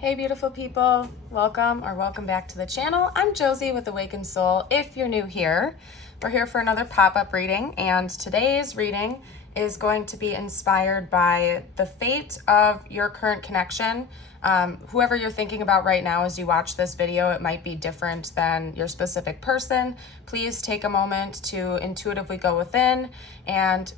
Hey beautiful people, welcome back to the channel. I'm Josie with Awakened Soul. If you're new here, we're here for another pop-up reading, and today's reading is going to be inspired by the fate of your current connection. Whoever you're thinking about right now as you watch this video, it might be different than your specific person. Please take a moment to intuitively go within and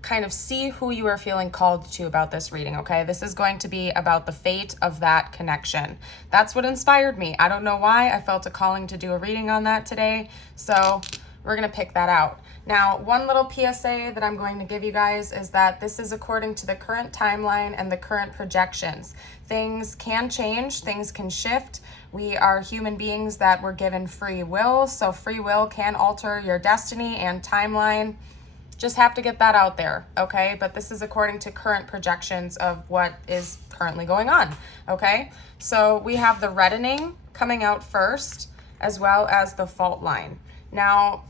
kind of see who you are feeling called to about this reading, okay? This is going to be about the fate of that connection. That's what inspired me. I don't know why. I felt a calling to do a reading on that today, so we're going to pick that out. Now, one little PSA that I'm going to give you guys is that this is according to the current timeline and the current projections. Things can change, things can shift. We are human beings that were given free will, so free will can alter your destiny and timeline. Just have to get that out there, okay? But this is according to current projections of what is currently going on, okay? So we have the reddening coming out first, as well as the fault line. Now,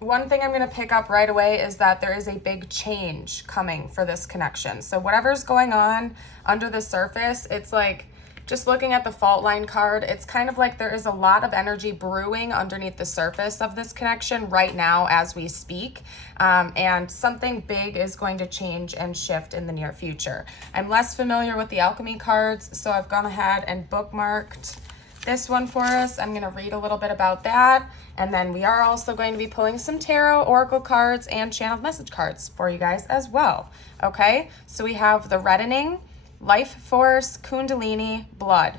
one thing I'm going to pick up right away is that there is a big change coming for this connection. So whatever's going on under the surface, it's like, just looking at the fault line card, it's kind of like there is a lot of energy brewing underneath the surface of this connection right now as we speak, and something big is going to change and shift in the near future. I'm less familiar with the alchemy cards, so I've gone ahead and bookmarked this one for us. I'm going to read a little bit about that, and then we are also going to be pulling some tarot, oracle cards, and channeled message cards for you guys as well. Okay, so we have the reddening, life force, kundalini, blood.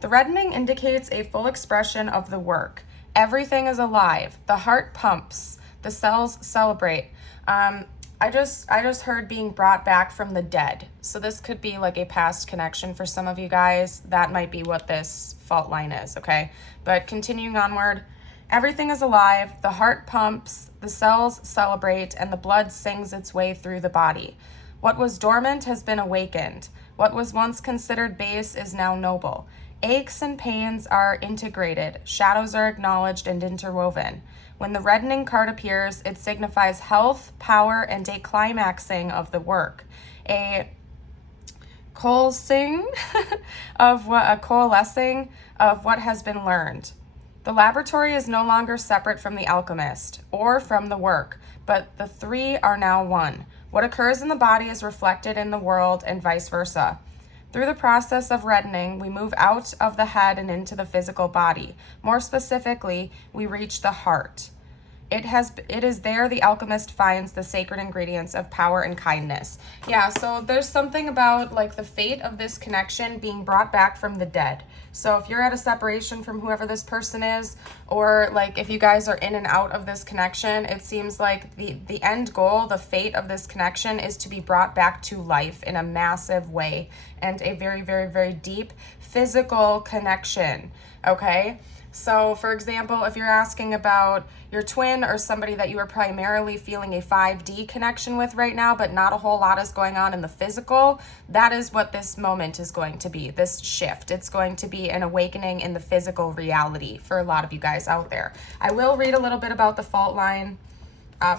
The reddening indicates a full expression of the work. Everything is alive. The heart pumps. The cells celebrate. I just heard being brought back from the dead. So this could be like a past connection for some of you guys. That might be what this fault line is, okay? But continuing onward, everything is alive. The heart pumps. The cells celebrate, and the blood sings its way through the body. What was dormant has been awakened. What was once considered base is now noble. Aches and pains are integrated. Shadows are acknowledged and interwoven. When the reddening card appears, it signifies health, power, and a climaxing of the work. A coalescing of what has been learned. The laboratory is no longer separate from the alchemist or from the work, but the three are now one. What occurs in the body is reflected in the world and vice versa. Through the process of reddening, we move out of the head and into the physical body. More specifically, we reach the heart. It is there the alchemist finds the sacred ingredients of power and kindness. Yeah, so there's something about like the fate of this connection being brought back from the dead. So if you're at a separation from whoever this person is, or like if you guys are in and out of this connection, it seems like the end goal, the fate of this connection is to be brought back to life in a massive way and a very, very, very deep physical connection, okay? So, for example, if you're asking about your twin or somebody that you are primarily feeling a 5D connection with right now, but not a whole lot is going on in the physical, that is what this moment is going to be, this shift. It's going to be an awakening in the physical reality for a lot of you guys out there. I will read a little bit about the fault line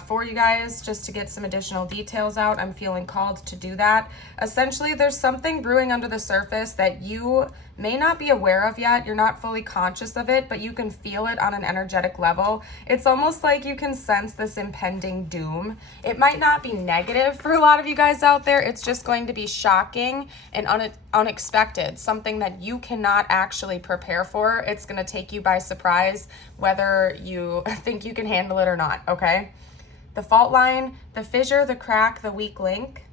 for you guys just to get some additional details out. I'm feeling called to do that. Essentially, there's something brewing under the surface that you may not be aware of yet. You're not fully conscious of it, but you can feel it on an energetic level. It's almost like you can sense this impending doom. It might not be negative for a lot of you guys out there. It's just going to be shocking and unexpected, something that you cannot actually prepare for. It's going to take you by surprise, whether you think you can handle it or not, okay? The fault line, the fissure, the crack, the weak link.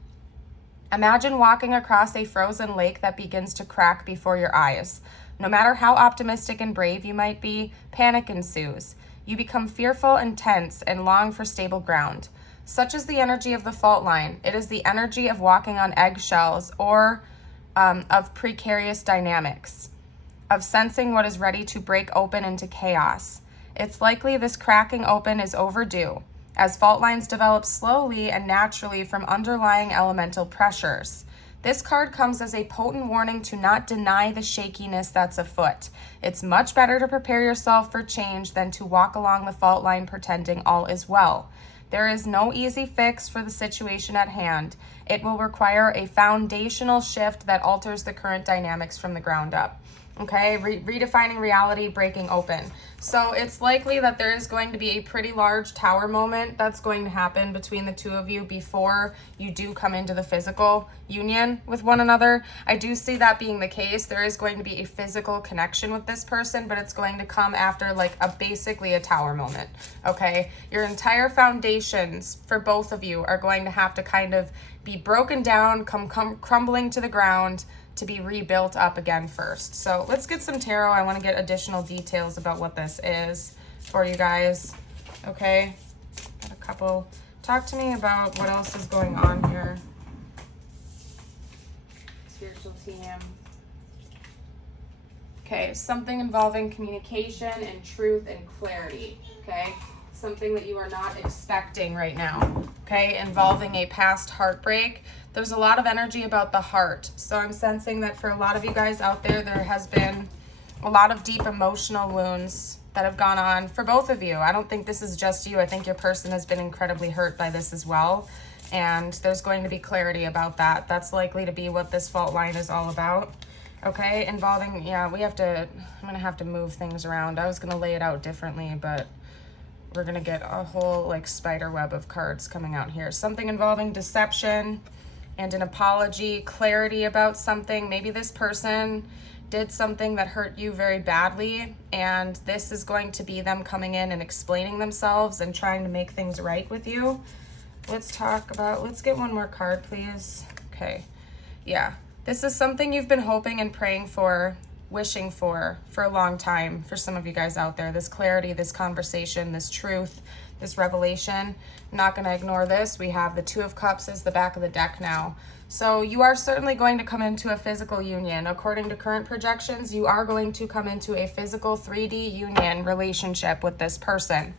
Imagine walking across a frozen lake that begins to crack before your eyes. No matter how optimistic and brave you might be, panic ensues. You become fearful and tense and long for stable ground. Such is the energy of the fault line. It is the energy of walking on eggshells or of precarious dynamics, of sensing what is ready to break open into chaos. It's likely this cracking open is overdue, as fault lines develop slowly and naturally from underlying elemental pressures. This card comes as a potent warning to not deny the shakiness that's afoot. It's much better to prepare yourself for change than to walk along the fault line pretending all is well. There is no easy fix for the situation at hand. It will require a foundational shift that alters the current dynamics from the ground up. Okay, redefining reality, breaking open. So it's likely that there is going to be a pretty large tower moment that's going to happen between the two of you before you do come into the physical union with one another. I do see that being the case. There is going to be a physical connection with this person, but it's going to come after like basically a tower moment. Okay, your entire foundations for both of you are going to have to kind of be broken down, come crumbling to the ground, to be rebuilt up again first. So let's get some tarot. I want to get additional details about what this is for you guys. Okay, got a couple. Talk to me about what else is going on here. Spiritual team. Okay, something involving communication and truth and clarity. Okay, something that you are not expecting right now. Okay, involving a past heartbreak. There's a lot of energy about the heart. So I'm sensing that for a lot of you guys out there, there has been a lot of deep emotional wounds that have gone on for both of you. I don't think this is just you. I think your person has been incredibly hurt by this as well. And there's going to be clarity about that. That's likely to be what this fault line is all about. Okay, involving, yeah, I'm going to have to move things around. I was going to lay it out differently, but we're going to get a whole like spider web of cards coming out here. Something involving deception and an apology, clarity about something. Maybe this person did something that hurt you very badly, and this is going to be them coming in and explaining themselves and trying to make things right with you. Let's get one more card, please. Okay, yeah. This is something you've been hoping and praying for, wishing for a long time for some of you guys out there. This clarity, this conversation, this truth, this revelation. I'm not going to ignore this. We have the Two of Cups as the back of the deck now. So you are certainly going to come into a physical union. According to current projections, you are going to come into a physical 3D union relationship with this person.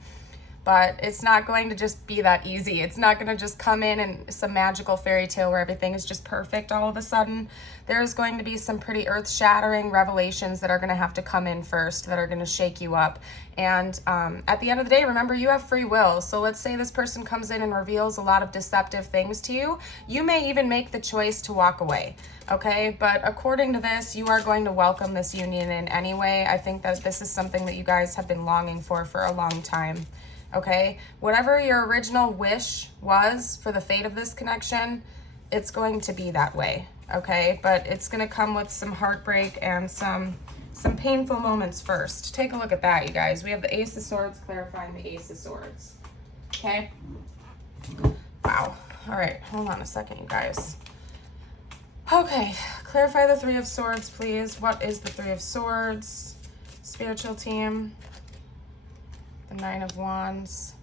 But it's not going to just be that easy. It's not going to just come in and some magical fairy tale where everything is just perfect all of a sudden. There's going to be some pretty earth-shattering revelations that are going to have to come in first, that are going to shake you up. And at the end of the day, remember, you have free will. So let's say this person comes in and reveals a lot of deceptive things to you. You may even make the choice to walk away. Okay, but according to this, you are going to welcome this union in anyway. I think that this is something that you guys have been longing for a long time. Okay, whatever your original wish was for the fate of this connection, it's going to be that way. Okay, but it's going to come with some heartbreak and some painful moments first. Take a look at that, you guys. We have the Ace of Swords clarifying the Ace of Swords. Okay, wow. All right, hold on a second, you guys. Okay, clarify the Three of Swords, please. What is the Three of Swords? Spiritual team. The Nine of Wands.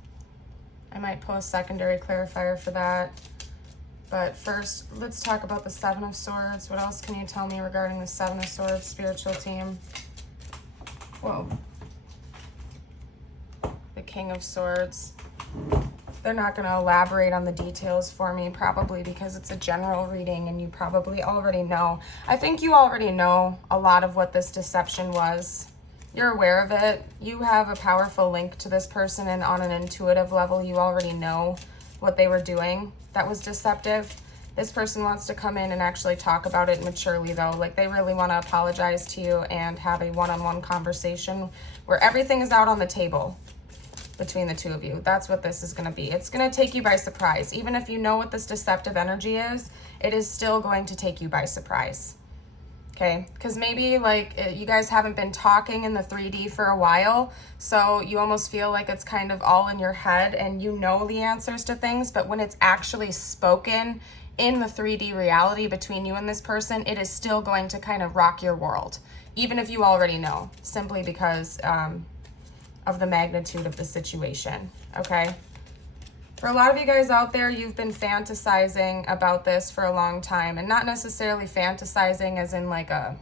I might pull a secondary clarifier for that. But first, let's talk about the Seven of Swords. What else can you tell me regarding the Seven of Swords, spiritual team? Whoa. The King of Swords. They're not going to elaborate on the details for me, probably because it's a general reading and you probably already know. I think you already know a lot of what this deception was. You're aware of it. You have a powerful link to this person, and on an intuitive level, you already know what they were doing that was deceptive. This person wants to come in and actually talk about it maturely, though. Like, they really want to apologize to you and have a one-on-one conversation where everything is out on the table between the two of you. That's what this is going to be. It's going to take you by surprise. Even if you know what this deceptive energy is, it is still going to take you by surprise. Okay, because maybe like you guys haven't been talking in the 3D for a while, so you almost feel like it's kind of all in your head and you know the answers to things, but when it's actually spoken in the 3D reality between you and this person, it is still going to kind of rock your world, even if you already know, simply because of the magnitude of the situation, okay? For a lot of you guys out there, you've been fantasizing about this for a long time, and not necessarily fantasizing as in like a,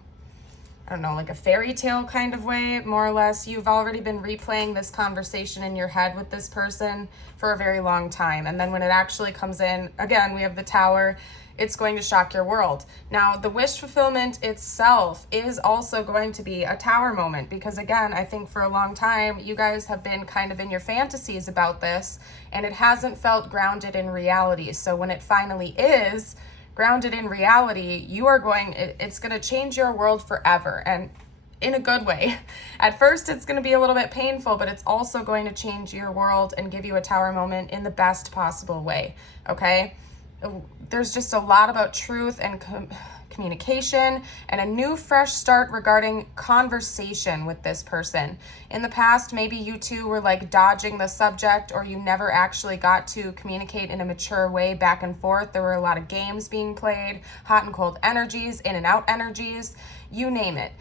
I don't know, like a fairy tale kind of way, more or less. You've already been replaying this conversation in your head with this person for a very long time. And then when it actually comes in, again, we have the Tower. it's going to shock your world. Now, the wish fulfillment itself is also going to be a tower moment, because again, I think for a long time, you guys have been kind of in your fantasies about this, and it hasn't felt grounded in reality. So when it finally is grounded in reality, it's going to change your world forever, and in a good way. At first, it's going to be a little bit painful, but it's also going to change your world and give you a tower moment in the best possible way, okay? There's just a lot about truth and communication and a new fresh start regarding conversation with this person. In the past, maybe you two were like dodging the subject, or you never actually got to communicate in a mature way back and forth. There were a lot of games being played, hot and cold energies, in and out energies, you name it.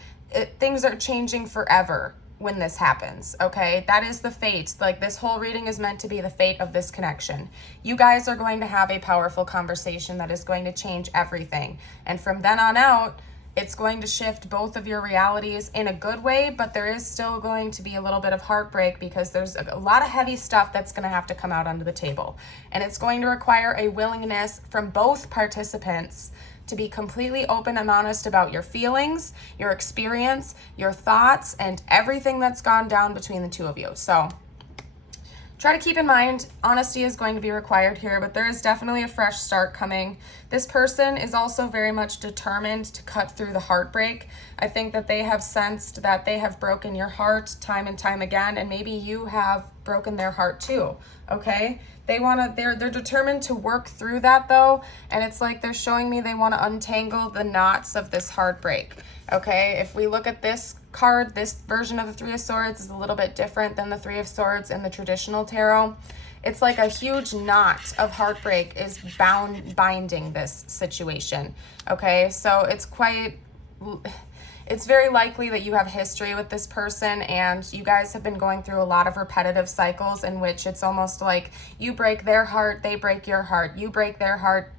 Things are changing forever when this happens, okay? That is the fate. Like, this whole reading is meant to be the fate of this connection. You guys are going to have a powerful conversation that is going to change everything. And from then on out, it's going to shift both of your realities in a good way, but there is still going to be a little bit of heartbreak, because there's a lot of heavy stuff that's going to have to come out onto the table. And it's going to require a willingness from both participants to be completely open and honest about your feelings, your experience, your thoughts, and everything that's gone down between the two of you. So try to keep in mind, honesty is going to be required here, but there is definitely a fresh start coming. This person is also very much determined to cut through the heartbreak. I think that they have sensed that they have broken your heart time and time again, and maybe you have broken their heart too, okay? They're determined to work through that though, and it's like they're showing me they want to untangle the knots of this heartbreak, okay? If we look at this card, this version of the Three of Swords is a little bit different than the Three of Swords in the traditional tarot. It's like a huge knot of heartbreak is binding this situation, okay? So it's very likely that you have history with this person, and you guys have been going through a lot of repetitive cycles in which it's almost like you break their heart, they break your heart, you break their heart,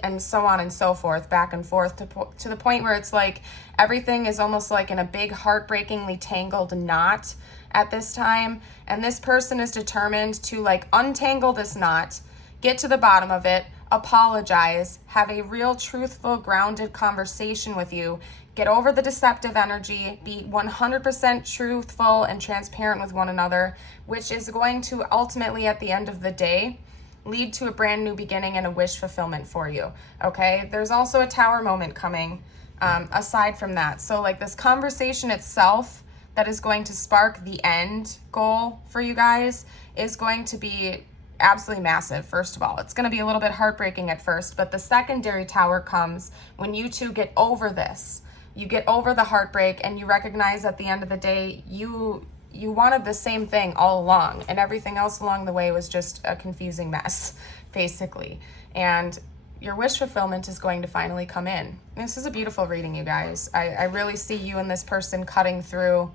and so on and so forth, back and forth, to the point where it's like everything is almost like in a big heartbreakingly tangled knot at this time. And this person is determined to like untangle this knot, get to the bottom of it, apologize, have a real truthful, grounded conversation with you, get over the deceptive energy, be 100% truthful and transparent with one another, which is going to ultimately, at the end of the day, lead to a brand new beginning and a wish fulfillment for you, okay? There's also a tower moment coming aside from that. So like this conversation itself that is going to spark the end goal for you guys is going to be absolutely massive. First of all, it's going to be a little bit heartbreaking at first, but the secondary tower comes when you two get over this. You get over the heartbreak, and you recognize at the end of the day, you wanted the same thing all along, and everything else along the way was just a confusing mess, basically. And your wish fulfillment is going to finally come in. This is a beautiful reading, you guys. I really see you and this person cutting through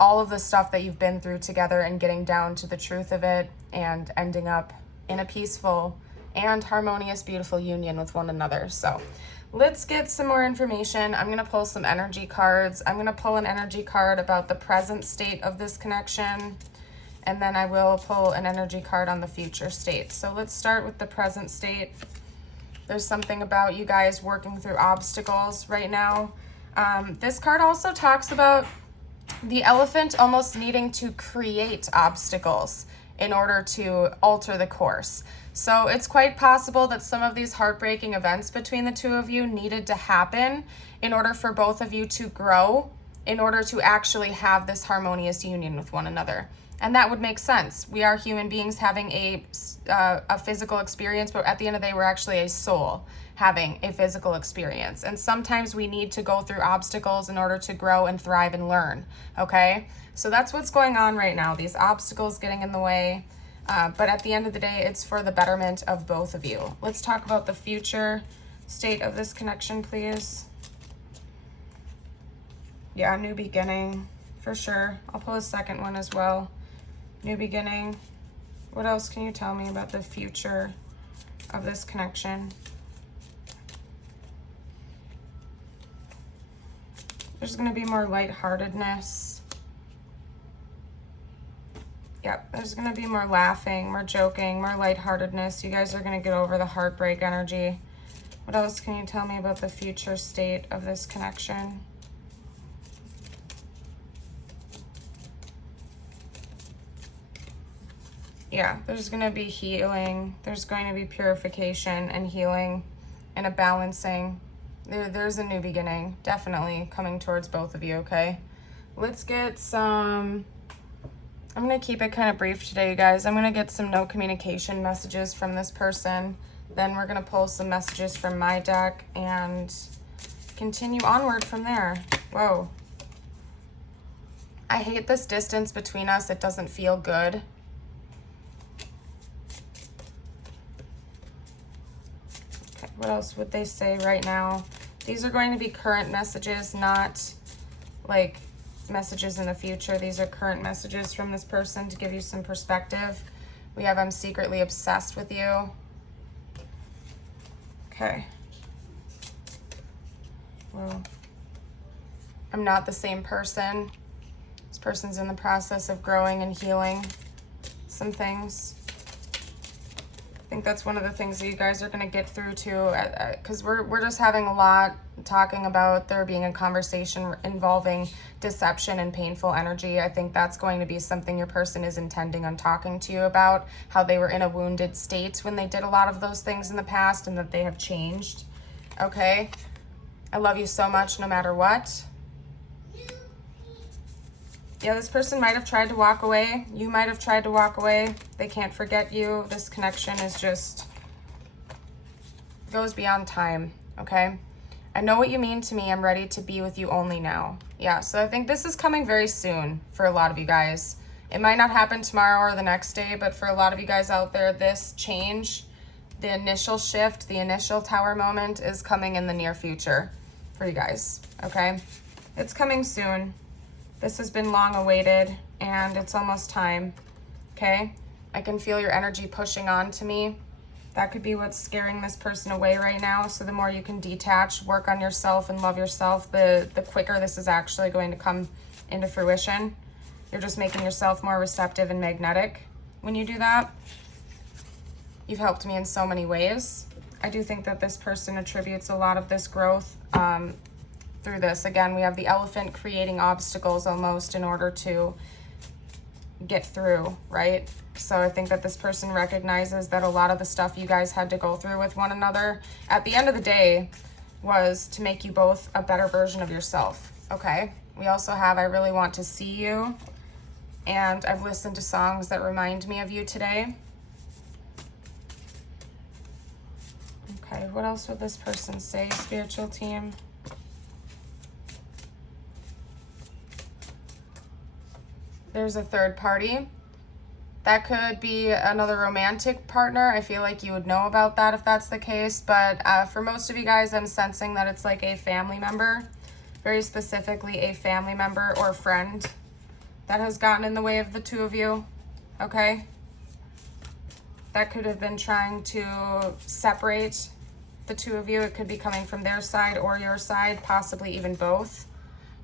all of the stuff that you've been through together and getting down to the truth of it and ending up in a peaceful and harmonious, beautiful union with one another. So let's get some more information. I'm going to pull some energy cards. I'm going to pull an energy card about the present state of this connection, and then I will pull an energy card on the future state. So let's start with the present state. There's something about you guys working through obstacles right now. This card also talks about the elephant almost needing to create obstacles in order to alter the course. So it's quite possible that some of these heartbreaking events between the two of you needed to happen in order for both of you to grow, in order to actually have this harmonious union with one another. And that would make sense. We are human beings having a physical experience, but at the end of the day, we're actually a soul having a physical experience. And sometimes we need to go through obstacles in order to grow and thrive and learn, okay? So that's what's going on right now, these obstacles getting in the way. But at the end of the day, it's for the betterment of both of you. Let's talk about the future state of this connection, please. Yeah, new beginning, for sure. I'll pull a second one as well. New beginning. What else can you tell me about the future of this connection? There's going to be more lightheartedness. Yep, there's going to be more laughing, more joking, more lightheartedness. You guys are going to get over the heartbreak energy. What else can you tell me about the future state of this connection? Yeah, there's going to be healing. There's going to be purification and healing and a balancing. There's a new beginning, definitely coming towards both of you, okay? Let's get some... I'm going to keep it kind of brief today, you guys. I'm going to get some no communication messages from this person. Then we're going to pull some messages from my deck and continue onward from there. Whoa. I hate this distance between us. It doesn't feel good. Okay, what else would they say right now? These are going to be current messages, not like messages in the future. These are current messages from this person to give you some perspective. We have I'm secretly obsessed with you. Okay. Well, I'm not the same person. This person's in the process of growing and healing some things. I think that's one of the things that you guys are going to get through too, because we're just having a lot talking about there being a conversation involving deception and painful energy. I think that's going to be something your person is intending on talking to you about, how they were in a wounded state when they did a lot of those things in the past and that they have changed. Okay? I love you so much no matter what. Yeah, this person might have tried to walk away. You might have tried to walk away. They can't forget you. This connection is just goes beyond time, okay? I know what you mean to me. I'm ready to be with you only now. Yeah, so I think this is coming very soon for a lot of you guys. It might not happen tomorrow or the next day, but for a lot of you guys out there, this change, the initial shift, the initial tower moment is coming in the near future for you guys, okay? It's coming soon. This has been long awaited and it's almost time, okay? I can feel your energy pushing on to me. That could be what's scaring this person away right now. So the more you can detach, work on yourself and love yourself, the quicker this is actually going to come into fruition. You're just making yourself more receptive and magnetic when you do that. You've helped me in so many ways. I do think that this person attributes a lot of this growth through this. Again, we have the elephant creating obstacles almost in order to get through, right? So I think that this person recognizes that a lot of the stuff you guys had to go through with one another at the end of the day was to make you both a better version of yourself, okay? We also have I really want to see you, and I've listened to songs that remind me of you today. Okay, what else would this person say, spiritual team? There's a third party. That could be another romantic partner. I feel like you would know about that if that's the case. But for most of you guys, I'm sensing that it's like a family member, very specifically a family member or friend that has gotten in the way of the two of you, okay? That could have been trying to separate the two of you. It could be coming from their side or your side, possibly even both.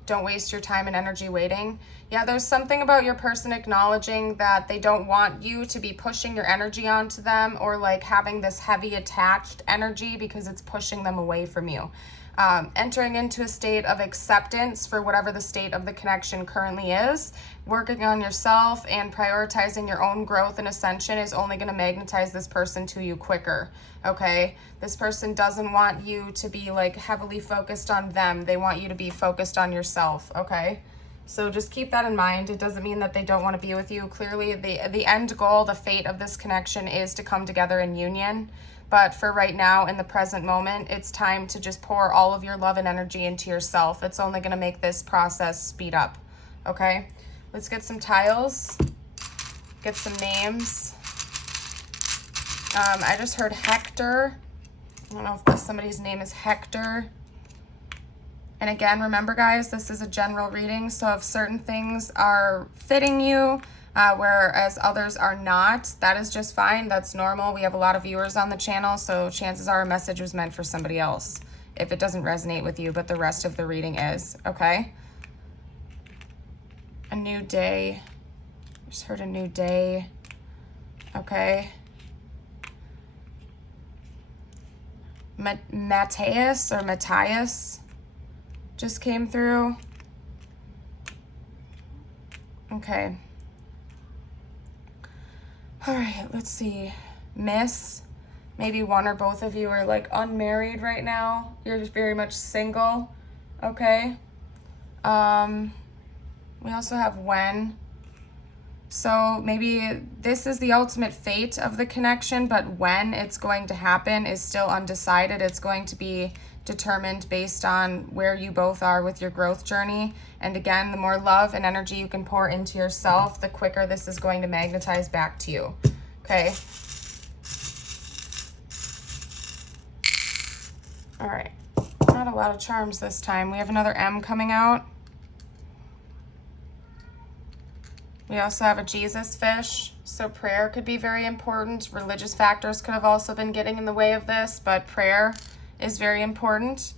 Don't waste your time and energy waiting. Yeah, there's something about your person acknowledging that they don't want you to be pushing your energy onto them or like having this heavy attached energy because it's pushing them away from you. Entering into a state of acceptance for whatever the state of the connection currently is, working on yourself and prioritizing your own growth and ascension is only going to magnetize this person to you quicker, okay? This person doesn't want you to be like heavily focused on them. They want you to be focused on yourself, okay? So just keep that in mind. It doesn't mean that they don't want to be with you. Clearly, the end goal, the fate of this connection is to come together in union. But for right now, in the present moment, it's time to just pour all of your love and energy into yourself. It's only going to make this process speed up, okay? Let's get some tiles, get some names. I just heard Hector. I don't know if somebody's name is Hector. And again, remember guys, this is a general reading. So if certain things are fitting you, whereas others are not, that is just fine. That's normal. We have a lot of viewers on the channel, so chances are a message was meant for somebody else if it doesn't resonate with you, but the rest of the reading is, okay? A new day. Just heard a new day. Okay. Matthias just came through. Okay. All right, let's see. Miss, maybe one or both of you are like unmarried right now. You're just very much single. Okay. We also have when. So maybe this is the ultimate fate of the connection, but when it's going to happen is still undecided. It's going to be determined based on where you both are with your growth journey. And again, the more love and energy you can pour into yourself, the quicker this is going to magnetize back to you. Okay. All right. Not a lot of charms this time. We have another M coming out. We also have a Jesus fish, so prayer could be very important. Religious factors could have also been getting in the way of this, but prayer is very important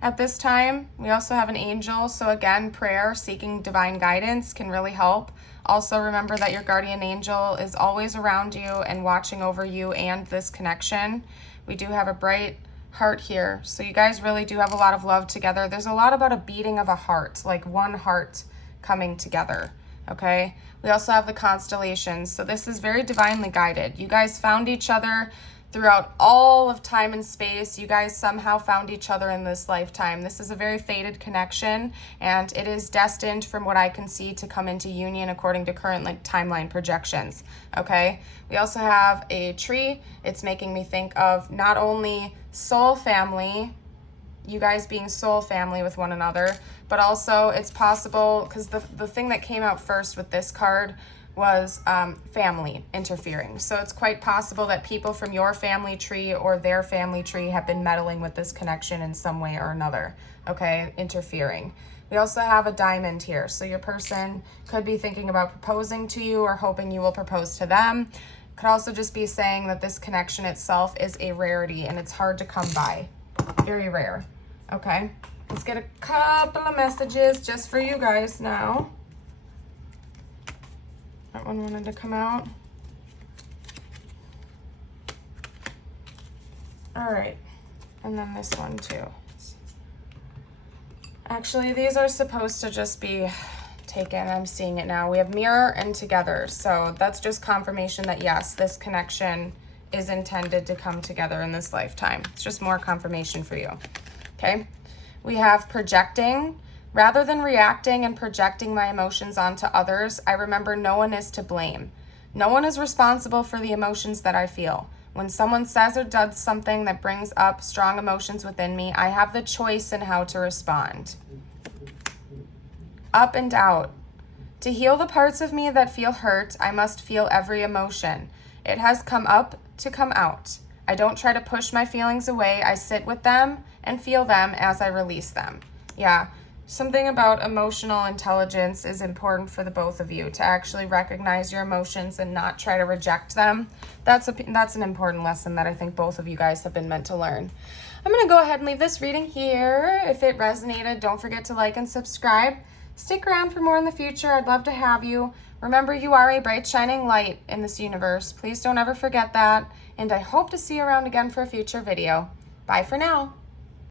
at this time. We also have an angel, so again, prayer, seeking divine guidance can really help. Also remember that your guardian angel is always around you and watching over you and this connection. We do have a bright heart here, so you guys really do have a lot of love together. There's a lot about a beating of a heart, like one heart coming together. Okay, we also have the constellations. So this is very divinely guided. You guys found each other throughout all of time and space. You guys somehow found each other in this lifetime. This is a very fated connection, and it is destined, from what I can see, to come into union according to current timeline projections. Okay, we also have a tree. It's making me think of not only soul family, you guys being soul family with one another, but also it's possible, because the thing that came out first with this card was family interfering. So it's quite possible that people from your family tree or their family tree have been meddling with this connection in some way or another, okay, interfering. We also have a diamond here. So your person could be thinking about proposing to you or hoping you will propose to them. Could also just be saying that this connection itself is a rarity and it's hard to come by. Very rare. Okay, let's get a couple of messages just for you guys now. That one wanted to come out. All right, and then this one too. Actually, these are supposed to just be taken. I'm seeing it now. We have mirror and together. So that's just confirmation that yes, this connection is intended to come together in this lifetime. It's just more confirmation for you. Okay, we have projecting. Rather than reacting and projecting my emotions onto others, I remember no one is to blame. No one is responsible for the emotions that I feel. When someone says or does something that brings up strong emotions within me, I have the choice in how to respond. Up and out. To heal the parts of me that feel hurt, I must feel every emotion. It has come up to come out. I don't try to push my feelings away. I sit with them and feel them as I release them. Yeah, something about emotional intelligence is important for the both of you, to actually recognize your emotions and not try to reject them. That's an important lesson that I think both of you guys have been meant to learn. I'm going to go ahead and leave this reading here. If it resonated, don't forget to like and subscribe. Stick around for more in the future. I'd love to have you. Remember, you are a bright, shining light in this universe. Please don't ever forget that. And I hope to see you around again for a future video. Bye for now.